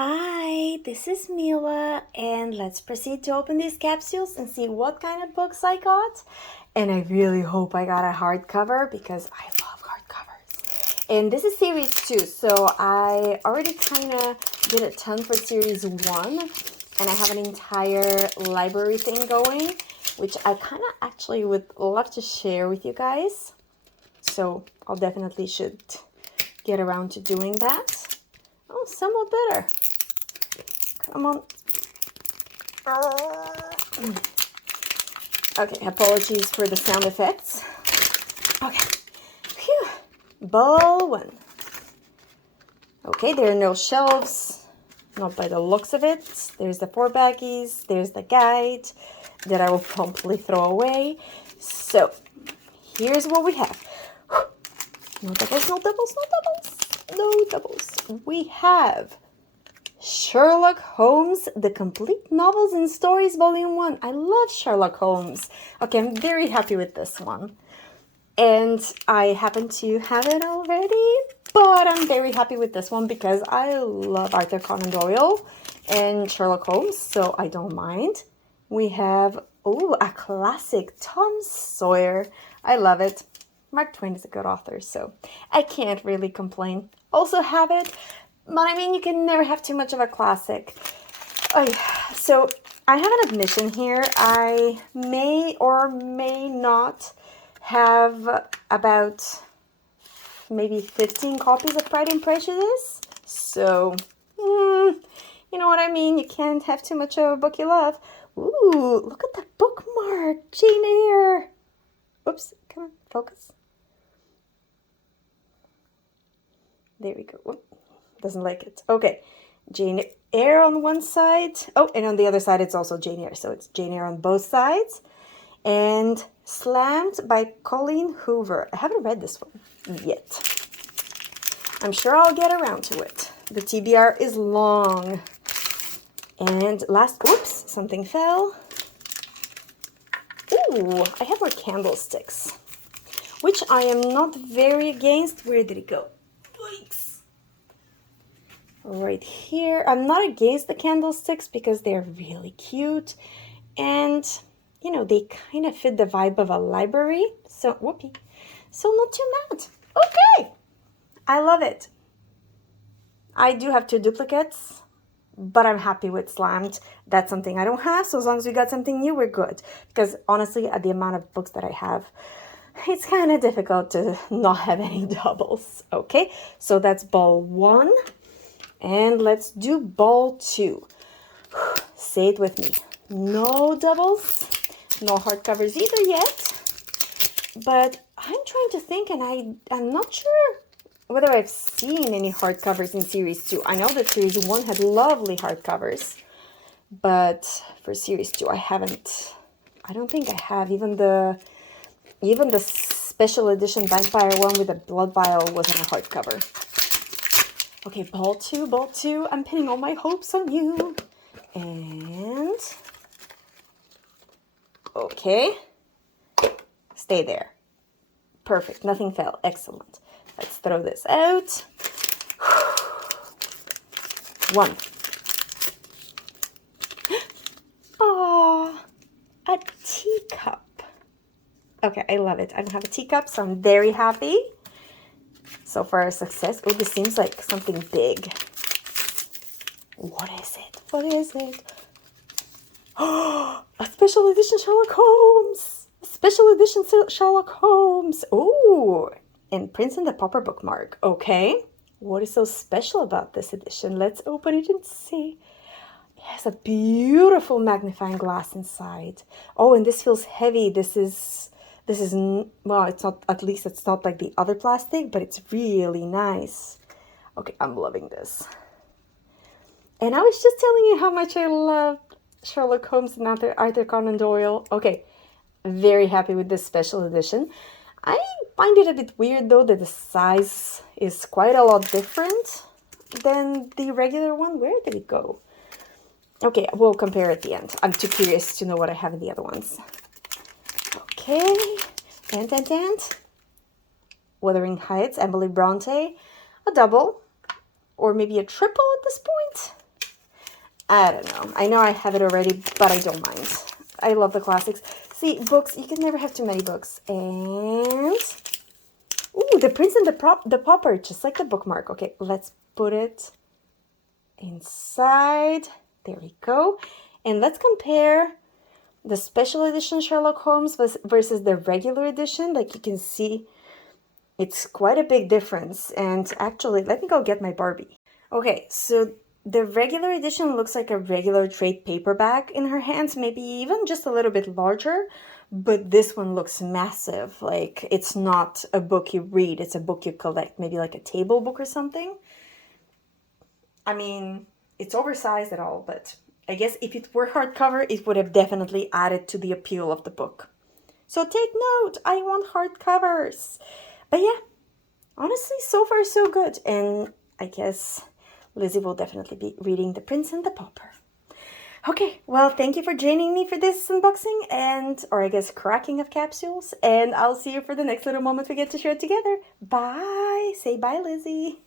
Hi, this is Mila, and let's proceed to open these capsules and see what kind of books I got. And I really hope I got a hardcover because I love hardcovers. And this is series 2, so I already kind of did a ton for series 1, and I have an entire library thing going, which I kind of actually would love to share with you guys. So I'll definitely should get around to doing that. Oh, somewhat better. Come on. Okay, apologies for the sound effects. Okay. Phew. Ball 1. Okay, there are no shelves, not by the looks of it. There's the 4 baggies. There's the guide that I will promptly throw away. So, here's what we have. No doubles, no doubles, no doubles. No doubles. We have Sherlock Holmes, The Complete Novels and Stories, Volume 1. I love Sherlock Holmes. Okay, I'm very happy with this one. And I happen to have it already, but I'm very happy with this one because I love Arthur Conan Doyle and Sherlock Holmes, so I don't mind. We have, a classic, Tom Sawyer. I love it. Mark Twain is a good author, so I can't really complain. Also have it, but I mean, you can never have too much of a classic. So I have an admission here. I may or may not have about maybe 15 copies of Pride and Prejudice. So, you know what I mean? You can't have too much of a book you love. Ooh, look at that bookmark, Jane Eyre. Oops, come on, focus. There we go. Whoop, doesn't like it. Okay, Jane Eyre on one side. Oh, and on the other side, it's also Jane Eyre. So it's Jane Eyre on both sides. And Slammed by Colleen Hoover. I haven't read this one yet. I'm sure I'll get around to it. The TBR is long. And oops, something fell. Ooh, I have more candlesticks, which I am not very against. Where did it go? Yikes. Right here. I'm not against the candlesticks because they're really cute. And, you know, they kind of fit the vibe of a library. So, whoopee. So not too mad. Okay. I love it. I do have 2 duplicates, but I'm happy with Slammed. That's something I don't have. So as long as we got something new, we're good. Because honestly, at the amount of books that I have, it's kind of difficult to not have any doubles. Okay, so that's ball 1. And let's do ball 2. Say it with me. No doubles, no hardcovers either yet. But I'm trying to think, and I'm not sure whether I've seen any hardcovers in series 2. I know that series 1 had lovely hardcovers, but for series 2 I haven't. I don't think I have. Even the special edition vampire one with a blood vial wasn't a hardcover. Okay, ball 2, I'm pinning all my hopes on you. And okay, stay there. Perfect, nothing fell. Excellent. Let's throw this out. 1. Aww, a teacup. Okay, I love it. I don't have a teacup, so I'm very happy. So far, a success. Oh, this seems like something big. What is it? What is it? Oh, a special edition Sherlock Holmes. A special edition Sherlock Holmes. Oh, and Prince and the Pauper bookmark. Okay. What is so special about this edition? Let's open it and see. It has a beautiful magnifying glass inside. Oh, and this feels heavy. This is, well, it's not, at least it's not like the other plastic, but it's really nice. Okay, I'm loving this. And I was just telling you how much I love Sherlock Holmes and Arthur Conan Doyle. Okay, very happy with this special edition. I find it a bit weird though that the size is quite a lot different than the regular one. Where did it go? Okay, we'll compare at the end. I'm too curious to know what I have in the other ones. Okay, and Wuthering Heights, Emily Bronte, a double, or maybe a triple at this point. I don't know. I know I have it already, but I don't mind. I love the classics. See, books, you can never have too many books. And, ooh, The Prince and the Pauper, just like the bookmark. Okay, let's put it inside. There we go. And let's compare the special edition Sherlock Holmes versus the regular edition. Like you can see, it's quite a big difference. And actually, let me go get my Barbie. Okay, so the regular edition looks like a regular trade paperback in her hands, maybe even just a little bit larger, but this one looks massive. Like it's not a book you read, it's a book you collect, maybe like a table book or something. I mean, it's oversized at all, but I guess if it were hardcover, it would have definitely added to the appeal of the book. So take note, I want hardcovers. But yeah, honestly, so far so good. And I guess Lizzie will definitely be reading The Prince and the Pauper. Okay, well, thank you for joining me for this unboxing or I guess cracking of capsules. And I'll see you for the next little moment we get to share together. Bye! Say bye, Lizzie.